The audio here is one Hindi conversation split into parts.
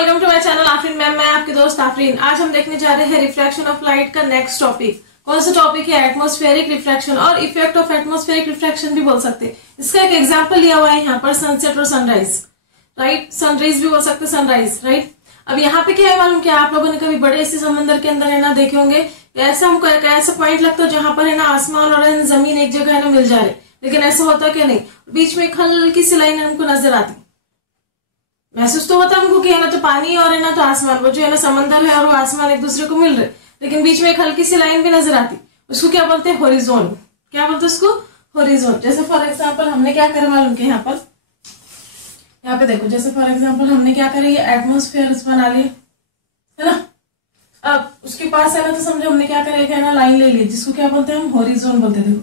Welcome to my channel Afreen ma'am. मैं आपकी दोस्त आफरीन। आज हम देखने जा रहे हैं रिफ्रैक्शन ऑफ लाइट का नेक्स्ट टॉपिक। कौन सा टॉपिक है? एटमॉस्फेरिक रिफ्रैक्शन और इफेक्ट ऑफ एटमॉस्फेरिक रिफ्रैक्शन भी बोल सकते हैं। इसका एक एग्जांपल लिया हुआ है यहाँ पर, सनसेट और सनराइज, राइट। सनराइज भी बोल सकते हैं, सनराइज, राइट। अब यहाँ पे क्या है मालूम, क्या आप लोगों ने कभी बड़े ऐसे समंदर के अंदर है ना देखे होंगे, ऐसा हमको ऐसा पॉइंट लगता है जहां पर है ना आसमान और जमीन एक जगह है ना मिल जा रहे, लेकिन ऐसा होता क्या नहीं, बीच में एक हल्की सी लाइन हमको नजर आती। महसूस तो होता हमको कि है ना तो पानी और है ना तो आसमान, वो जो है ना समंदर है और वो आसमान एक दूसरे को मिल रहे, लेकिन बीच में एक हल्की सी लाइन भी नजर आती। उसको क्या बोलते हैं? हॉरिजॉन। क्या बोलते हैं उसको? हॉरिजॉन। जैसे फॉर एग्जाम्पल हमने क्या करा मालूम कि यहाँ पे देखो, जैसे फॉर एग्जाम्पल हमने क्या करा, ये एटमोस्फेयर बना लिए, है ना। अब उसके पास है ना तो समझो हमने क्या करेगा है ना लाइन ले ली, जिसको क्या बोलते हैं हम? हॉरिजॉन बोलते हैं। देखो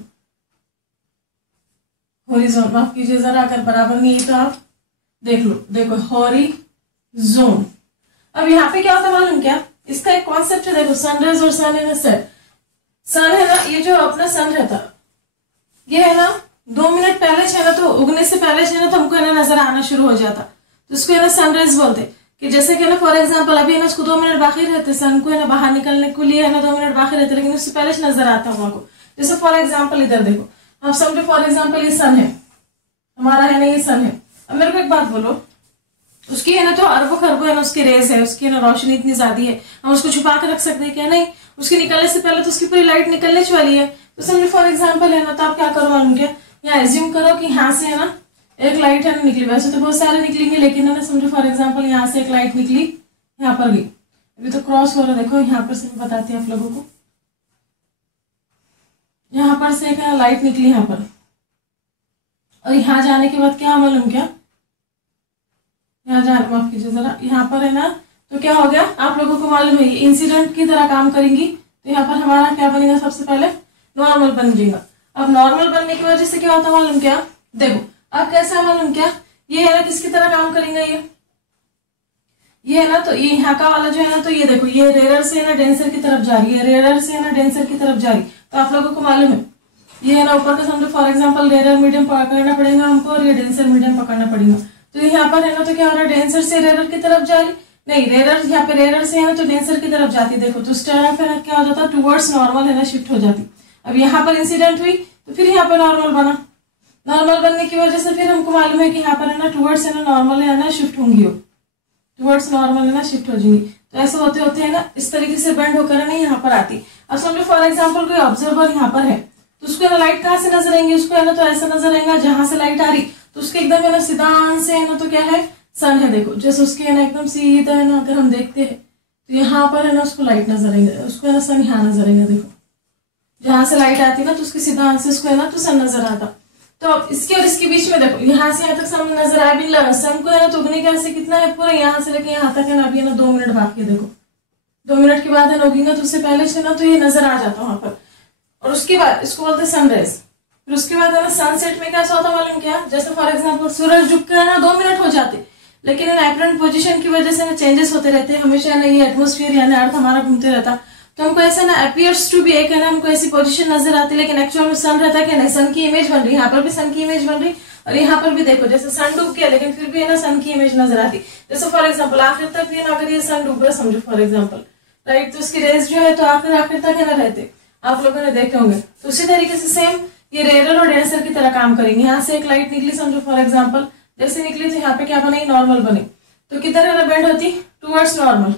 हॉरिजॉन, माफ कीजिए जरा, अगर बराबर नहीं है तो आप देख लो। देखो हॉरिजॉन। अब यहाँ पे क्या होता है मालूम क्या, इसका एक कॉन्सेप्ट है। देखो सनराइज और सन है ना, सन है ना, ये जो अपना सन रहता ये है ना 2 मिनट पहले है ना तो उगने से पहले है ना तो हमको है ना नजर आना शुरू हो जाता, तो उसको है ना सनराइज बोलते। कि जैसे कि ना फॉर एग्जाम्पल अभी है ना उसको 2 मिनट बाकी रहते, सन को है ना बाहर निकलने के लिए है ना 2 मिनट बाकी रहते, लेकिन उससे पहले से नजर आता है हमको। जैसे फॉर एग्जाम्पल इधर देखो, हम समझो फॉर एग्जाम्पल ये सन है हमारा, है ना ये सन है। अब मेरे को एक बात बोलो, उसकी है ना तो अरबों खरबों है ना उसकी रेस है, उसकी है ना रोशनी इतनी ज्यादा है, हम उसको छुपा के रख सकते हैं क्या? नहीं। उसकी निकलने से पहले तो उसकी पूरी लाइट निकलने वाली है। तो समझो फॉर एग्जाम्पल है ना, तो आप क्या करो मालूम क्या, यहाँ एज्यूम करो कि यहाँ से है ना एक लाइट है ना निकली, वैसे तो बहुत सारे निकलेंगे, लेकिन है ना समझो फॉर एग्जाम्पल यहाँ से एक लाइट निकली, यहाँ पर गई, अभी तो क्रॉस हो रहा है, देखो यहाँ पर से मैं बताती हूँ आप लोगों को। यहाँ पर से एक लाइट निकली यहाँ पर, और यहाँ जाने के बाद क्या मालूम क्या, यहाँ जाने, माफ कीजिए जरा, यहाँ पर है ना तो क्या हो गया आप लोगों को मालूम है, इंसिडेंट की तरह काम करेंगी, तो यहाँ पर हमारा क्या बनेगा, सबसे पहले नॉर्मल बन जाएगा। अब नॉर्मल बनने की वजह से क्या होता है मालूम क्या, देखो अब कैसा मालूम क्या, ये है ना किसकी तरह काम करेंगे, ये है ना तो ये यहाँ का वाला जो है ना, तो ये देखो ये रेयर से है ना डेंसर की तरफ जा रही है, रेयर से है ना डेंसर की तरफ जा रही। तो आप लोगों को मालूम है ये है ना ऊपर का समझो फॉर एग्जाम्पल रेयर मीडियम पकड़ना पड़ेगा हमको, और ये डेंसर मीडियम पकड़ना पड़ेगा। तो यहाँ पर है ना तो क्या हो रहा है, डेंसर से रेयर की तरफ जा रही, नहीं रेयर यहाँ पे रेयर से है ना तो डेंसर की तरफ जाती। देखो तो उस तरफ है ना क्या हो जाता, टूवर्ड्स नॉर्मल है ना शिफ्ट हो जाती। अब यहाँ पर इंसिडेंट हुई तो फिर यहाँ पर नॉर्मल बना, नॉर्मल बनने की वजह से फिर हमको मालूम है कि यहाँ पर है ना टूवर्ड्स है ना नॉर्मल है ना शिफ्ट होंगी, हो टूवर्ड्स नॉर्मल है ना शिफ्ट हो जाएंगी। तो ऐसे होते होते है ना इस तरीके से बेंड होकर है ना यहाँ पर आती। अब समझो फॉर एग्जाम्पल कोई ऑब्जर्वर यहाँ पर है, तो उसको है ना लाइट कहाँ से नजर आएंगी, उसको है ना तो ऐसा नजर आएगा जहां से लाइट आ रही, तो उसके एकदम है ना सिद्धांत से है ना तो क्या है, सन है। देखो जैसे उसके है ना एकदम सीधा है ना, अगर हम देखते हैं तो यहाँ पर है ना उसको लाइट नजर आएंगे, उसको है ना सन यहाँ नजर आएंगे। देखो जहां से लाइट आती है ना तो उसके सिद्धांत से उसको है ना तो सन नजर आता। तो अब इसके और इसके बीच में देखो यहाँ से यहाँ तक सन नजर आया भी, सन को है ना तो उगने का से कितना है, पूरा यहाँ से लेके यहाँ तक है ना, अभी है ना 2 मिनट बाकी है। देखो 2 मिनट के बाद है ना उगेगा, तो उससे पहले से ना तो ये नजर आ जाता वहां पर, और उसके बाद इसको बोलते हैं सनराइज। फिर उसके बाद है ना सनसेट में कैसा होता मालूम क्या, जैसे फॉर एग्जाम्पल सूरज डूब कर है ना 2 मिनट हो जाते, लेकिन एपरेंट पोजीशन की वजह से ना चेंजेस होते रहते हैं हमेशा है ना, ये एटमोस्फियर यानी अर्थ हमारा घूमते रहता, तो हमको ऐसा ना अपीयर्स टू बी एक है ना हमको ऐसी पोजीशन नजर आती, लेकिन एक्चुअल में सन रहता है कि नहीं, सन की इमेज बन रही, यहाँ पर भी सन की इमेज बन रही, और यहाँ पर भी देखो जैसे सन डूब गया लेकिन फिर भी है ना सन की इमेज नजर आती। जैसे फॉर एग्जाम्पल आखिर तक भी ना अगर ये सन डूब रहा समझो फॉर एग्जाम्पल, राइट, तो उसकी रेस जो है तो आखिर तक है ना रहते, आप लोगों ने देखे होंगे। तो उसी तरीके से सेम ये रेयर और डेंसर की तरह काम करेंगे। यहाँ से एक लाइट निकली समझो फॉर एग्जाम्पल, जैसे निकली तो यहाँ पे क्या बनेगी, नॉर्मल बने, तो किधर है ना बेंड होती, टूवर्ड्स नॉर्मल,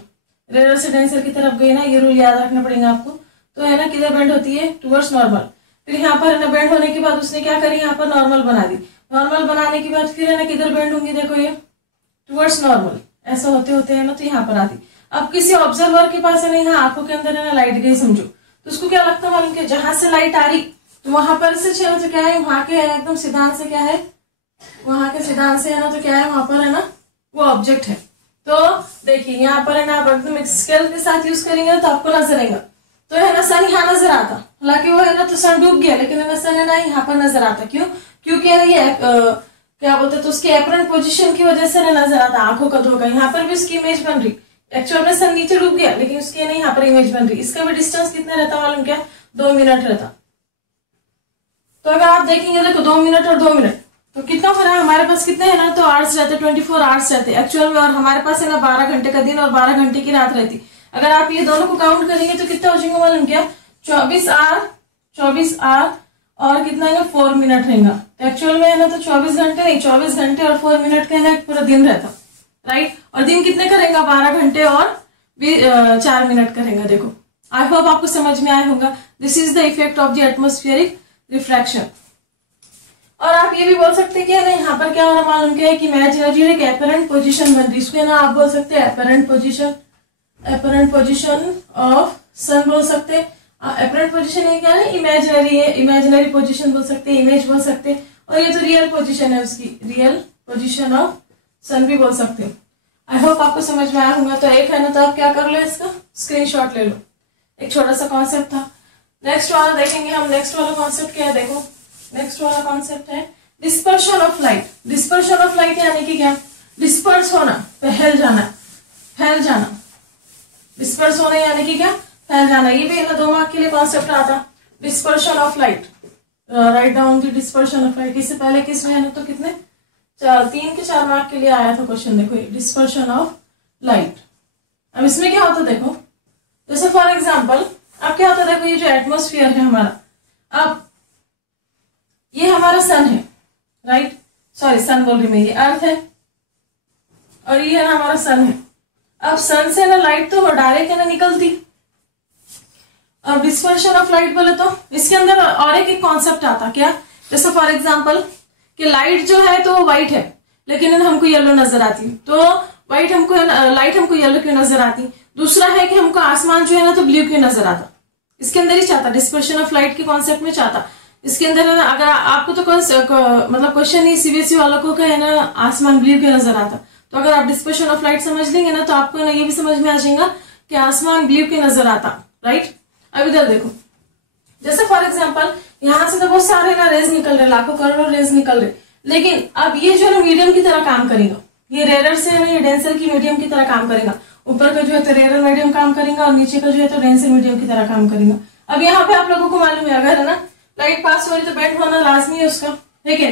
रेयर से डेंसर की तरफ गई ना, ये रूल याद रखना पड़ेगा आपको। तो है ना किधर बेंड होती है, टूवर्ड्स नॉर्मल। फिर यहाँ पर है ना बेंड होने के बाद उसने क्या करी, यहाँ पर नॉर्मल बना दी, नॉर्मल बनाने के बाद फिर है ना किधर बेंड होंगी, देखो ये टूवर्ड्स नॉर्मल, ऐसा होते होते है ना तो यहाँ पर आती। अब किसी ऑब्जर्वर के पास है ना यहाँ आंखों के अंदर है ना लाइट गई समझो, तो उसको क्या लगता है मालूम कि जहां से लाइट आ रही तो वहां पर से तो क्या है, वहां के है ना एकदम सिद्धांत से क्या है, वहां के सिद्धांत से है ना तो क्या है, वहां पर है ना वो ऑब्जेक्ट है। तो देखिए यहाँ पर है ना आप एकदम स्केल के साथ यूज करेंगे तो आपको नजर आएगा, तो है ना सन यहाँ नजर आता, हालांकि वो है ना तो सन डूब गया, लेकिन है ना सन है ना यहाँ पर नजर आता, क्यों, क्योंकि ये क्या बोलते तो उसकी एपरेंट पोजीशन की वजह से नजर आता, आंखों का धोखा, यहाँ पर भी उसकी इमेज बन रही, एक्चुअल में सन नीचे डूब गया लेकिन उसकी नहीं यहाँ पर इमेज बन रही। इसका भी डिस्टेंस कितना रहता मालूम क्या, 2 मिनट रहता। तो अगर आप देखेंगे देखो 2 मिनट और 2 मिनट, तो कितना हो रहा है हमारे पास, कितने है ना, तो आवर्स रहते, 24 आवर्स रहते एक्चुअल में, और हमारे पास है ना 12 घंटे का दिन और 12 घंटे की रात रहती। अगर आप ये दोनों को काउंट करेंगे तो कितना हो जाएगा मालूम क्या, 24 आवर और कितना है ना 4 मिनट रहेगा। तो एक्चुअल में है ना तो 24 घंटे नहीं, 24 घंटे और 4 मिनट का है ना एक पूरा दिन रहता, राइट। और दिन कितने करेगा, 12 घंटे और 4 मिनट करेगा। देखो आई होप आपको समझ में आया होगा। This is the effect of the atmospheric refraction. और आप ये भी बोल सकते हैं कि ना यहाँ पर क्या हो रहा मालूम क्या है कि इमेजिनरी एक एपरेंट पोजीशन बन रही, इसको ना आप बोल सकते हैं एपरेंट पोजीशन ऑफ सन बोल सकते हैं। एपरेंट पोजीशन ये क्या है, इमेजिनरी है, इमेजिनरी पोजीशन बोल सकते हैं, इमेज बोल सकते हैं। और ये तो रियल पोजीशन है उसकी, रियल पोजीशन ऑफ सन भी बोल सकते हैं। आई होप आपको समझ में आया होगा। तो एक है ना, तो आप क्या कर लो, इसका स्क्रीनशॉट ले लो। एक छोटा सा कॉन्सेप्ट था। नेक्स्ट वाला देखेंगे हम। नेक्स्ट वाला कॉन्सेप्ट क्या है, देखो नेक्स्ट वाला कॉन्सेप्ट है dispersion of light. Dispersion of light यानी कि क्या, डिस्पर्स होना, फैल जाना। डिस्पर्स होना यानी कि क्या, फैल जाना। ये भी 2 मार्क के लिए कॉन्सेप्ट आता, dispersion of light. Write down the dispersion of light. इससे पहले किसमें है ना, तो कितने 3 के 4 मार्क के लिए आया था क्वेश्चन। देखो डिस्पर्शन ऑफ लाइट। अब इसमें क्या होता, देखो जैसे फॉर एग्जाम्पल अब क्या होता है, देखो ये जो एटमोस्फियर है हमारा, अब ये हमारा सन है, राइट, सॉरी सन बोल रही मैं, ये अर्थ है और ये ना हमारा सन है। अब सन से ना लाइट तो डायरेक्ट है ना निकलती। अब डिस्पर्शन ऑफ लाइट बोले तो इसके अंदर और एक कॉन्सेप्ट आता, क्या, जैसे फॉर एग्जाम्पल कि लाइट जो है तो व्हाइट है लेकिन हमको येलो नजर आती, तो व्हाइट हमको लाइट हमको येलो क्यों नजर आती। दूसरा है कि हमको आसमान जो है ना तो ब्लू क्यों नजर आता। इसके अंदर ही चाहता, डिस्पर्शन ऑफ लाइट के कॉन्सेप्ट में चाहता। इसके अंदर अगर आपको तो मतलब क्वेश्चन ही सीबीएसई वालों को है ना आसमान ब्लू क्यों नजर आता, तो अगर आप डिस्पर्शन ऑफ लाइट समझ लेंगे ना तो आपको ना ये भी समझ में आ जाएगा कि आसमान ब्लू क्यों नजर आता, राइट। अब इधर देखो, जैसे फॉर एग्जाम्पल यहाँ से तो बहुत सारे ना रेज निकल रहे, लाखों करोड़ों रेज निकल रहे, लेकिन अब ये जो है मीडियम की तरह काम करेगा। ये रेयर से है ना ये डेंसर की मीडियम की तरह काम करेगा। ऊपर का जो है तो रेयर मीडियम काम करेगा और नीचे का जो है तो डेंसर मीडियम की तरह काम करेगा। अब यहाँ पे आप लोगों को मालूम है अगर है ना लाइट पास हो रही तो बेंड होना लाजमी है उसका, ठीक है।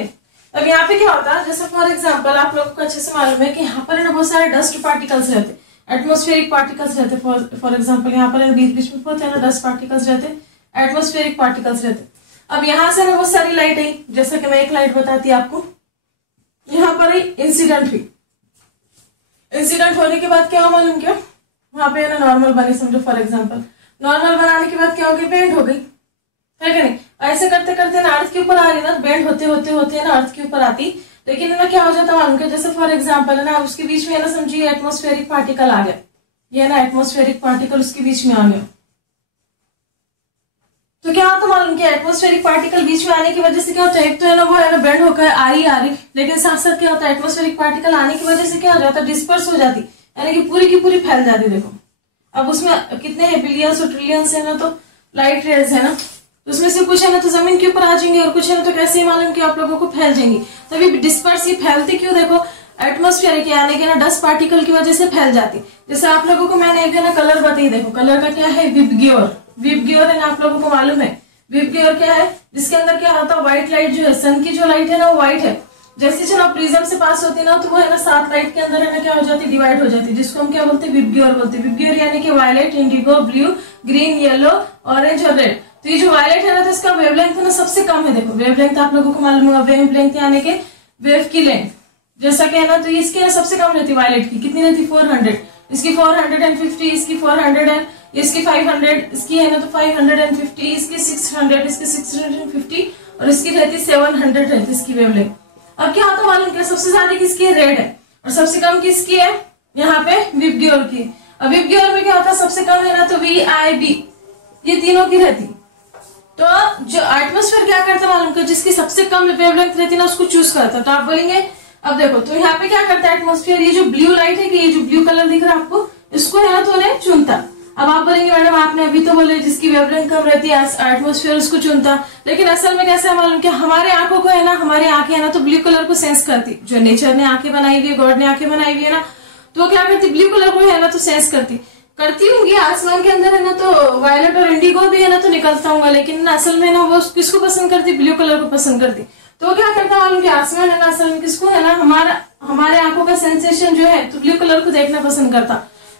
अब यहाँ पे क्या होता है, जैसे फॉर एग्जाम्पल आप लोगों को अच्छे से मालूम है कि यहाँ पर ना बहुत सारे डस्ट पार्टिकल्स रहते, एटमोस्फेरिक पार्टिकल्स रहते। फॉर एग्जाम्पल यहाँ पर बीच बीच में बहुत है ना डस्ट पार्टिकल्स रहते, एटमोस्फेरिक पार्टिकल्स रहते। अब यहाँ से ना बहुत सारी लाइट आई, जैसे कि मैं एक लाइट बताती आपको, यहाँ पर इंसिडेंट हुई। इंसिडेंट होने के बाद क्या हो मालूम, क्या वहां पे ना नॉर्मल बनी, समझो फॉर एग्जाम्पल नॉर्मल बनाने के बाद क्या हो गई, बेंड हो गई, है कि नहीं। ऐसे करते करते ना अर्थ के ऊपर आ रही ना, बेंड होते होते होते ना अर्थ के ऊपर आती, लेकिन ना क्या हो जाता मालूम क्या, जैसे फॉर एग्जाम्पल है ना उसके बीच में ना समझिए एटमोस्फेरिक पार्टिकल आ गया, ये ना एटमोस्फेरिक पार्टिकल उसके बीच में आ गया, तो क्या होता मालूम क्या, एटमोस्फेरिक पार्टिकल बीच में आने की वजह से क्या होता है, एक तो है ना वो है ना बेंड होकर आ रही, लेकिन साथ साथ क्या होता है एटमोस्फेरिक पार्टिकल आने की वजह से क्या हो जाता है, डिस्पर्स हो जाती, यानी कि पूरी की पूरी फैल जाती। देखो अब उसमें कितने हैं, बिलियंस और ट्रिलियंस है ना, तो लाइट रेज है ना, तो उसमें से कुछ है ना तो जमीन के ऊपर आ जाएंगे और कुछ है ना तो कैसे मालूम कि आप लोगों को फैल जाएंगी। तभी डिस्पर्स ये फैलती क्यों, देखो एटमोस्फेयर यानी कि ना डस्ट पार्टिकल की वजह से फैल जाती। जैसे आप लोगों को मैंने एक ना कलर बताई, देखो कलर का क्या है, विबग्योर। विबग्योर है ना आप लोगों को मालूम है, विबग्योर क्या है, जिसके अंदर क्या होता है व्हाइट लाइट जो है, सन की जो लाइट है ना वो व्हाइट है, जैसे जो ना प्रिज्म से पास होती है ना तो वो है ना 7 लाइट के अंदर है ना क्या हो जाती है, डिवाइड हो जाती है, जिसको हम क्या बोलते हैं, विबग्योर बोलते हैं। विबग्योर यानी कि violet, indigo, blue, green, yellow, orange और रेड। तो ये जो वायलेट है ना तो इसका वेवलेंथ ना सबसे कम है। देखो वेवलेंथ आप लोगों को मालूम होगा, वेवलेंथ यानी कि वेव की लेंथ, जैसा कि है ना तो इसकी ना सबसे कम रहती है वायलेट की, कितनी रहती, 400, इसकी 450, इसकी 400 है, इसकी 500, इसकी है ना तो 550, इसकी 600, इसकी 650 और इसकी रहती 700 रहती इसकी वेवलेंथ। अब क्या होता है मालूम क्या, सबसे ज्यादा किसकी है, रेड है, और सबसे कम किसकी है, यहाँ पे विबग्योर की। अब विबग्योर में क्या होता है, सबसे कम है ना तो VIB, ये तीनों की रहती। तो जो एटमोस्फेयर क्या करता है मालूम क्या, जिसकी सबसे कम वेवलेंथ रहती है ना उसको चूज करता है। तो आप बोलेंगे अब देखो तो यहाँ पे क्या करता है एटमोस्फेयर, ये जो ब्लू लाइट है कि ये जो ब्लू कलर दिख रहा है आपको, इसको है ना तो उन्हें चुनता। अब आप बोलेंगे मैडम आपने अभी तो बोले जिसकी वेवलेंथ कम रहती है एटमोस्फेयर उसको चुनता, लेकिन असल में कैसा है मालूम क्या, हमारे आंखों को है ना, हमारी आंखें है ना तो ब्लू कलर को सेंस करती, जो नेचर ने आंखें बनाई हुई है, गॉड ने आंखें बनाई हुई है ना, तो वो क्या करती, ब्लू कलर को है ना तो सेंस करती होंगी। आसमान के अंदर है ना तो वायलेट और इंडिगो भी है ना तो निकलता होगा, लेकिन ना असल में ना वो किसको पसंद करती, ब्लू कलर को पसंद करती। तो क्या करता है मालूम, कि आसमान है ना, असल किसको है ना, हमारे आंखों का सेंसेशन जो है तो ब्लू कलर को देखना पसंद करता।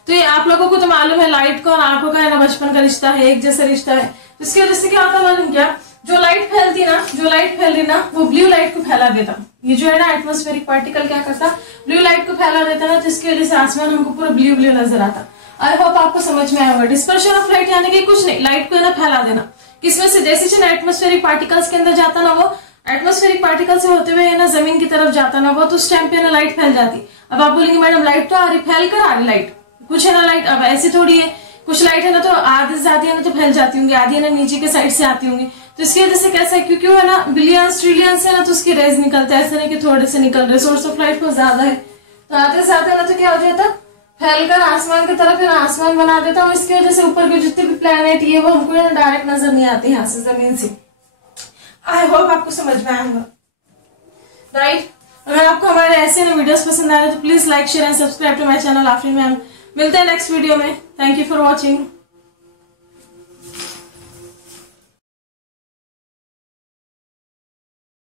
तो ये आप लोगों को तो मालूम है लाइट का और आंखों का है ना बचपन का रिश्ता है, एक जैसा रिश्ता है। तो इसकी वजह से क्या होता है मालूम क्या, जो लाइट फैल रही ना वो ब्लू लाइट को फैला देता। ये जो है ना एटमॉस्फेरिक पार्टिकल क्या करता, ब्लू लाइट को फैला देता ना, जिसकी वजह से आसमान हमको पूरा ब्लू ब्लू नजर आता। आई होप आपको समझ में आया होगा। डिस्पर्शन ऑफ लाइट यानी कि कुछ नहीं, लाइट को है ना फैला देना। किसमें से, जैसे ना एटमॉस्फेरिक पार्टिकल्स के अंदर जाता ना, वो एटमॉस्फेरिक पार्टिकल से होते हुए ना जमीन की तरफ जाता ना वो, तो उस टाइम पे ना लाइट फैल जाती। अब आप बोलेंगे मैडम लाइट तो आ रही, फैल कर आ रही लाइट, कुछ है ना लाइट। अब ऐसी थोड़ी है, कुछ लाइट है ना तो आधी से आती है ना तो फैल जाती होंगी, आधी है ना नीचे के साइड से आती होंगी। तो इसकी वजह से कैसा है, क्योंकि वो है ना बिलियंस ट्रिलियंस है ना, तो उसकी रेज निकलते हैं, ऐसा नहीं कि थोड़े से निकल रहे। सोर्स ऑफ लाइट को ज्यादा है तो आते से आते ना तो क्या हो जाता, फैलकर आसमान की तरफ है ना आसमान बना देता हूँ। इसकी वजह से ऊपर के जितने भी प्लेनेट ये वो हमको ना डायरेक्ट नजर नहीं आती यहाँ से, जमीन से। आई होप आपको समझ में आएगा, राइट। अगर आपको हमारे ऐसे ना वीडियोस पसंद आ रहे तो please like share and subscribe to my channel Afreen ma'am. मिलते हैं नेक्स्ट वीडियो में। Thank you for watching.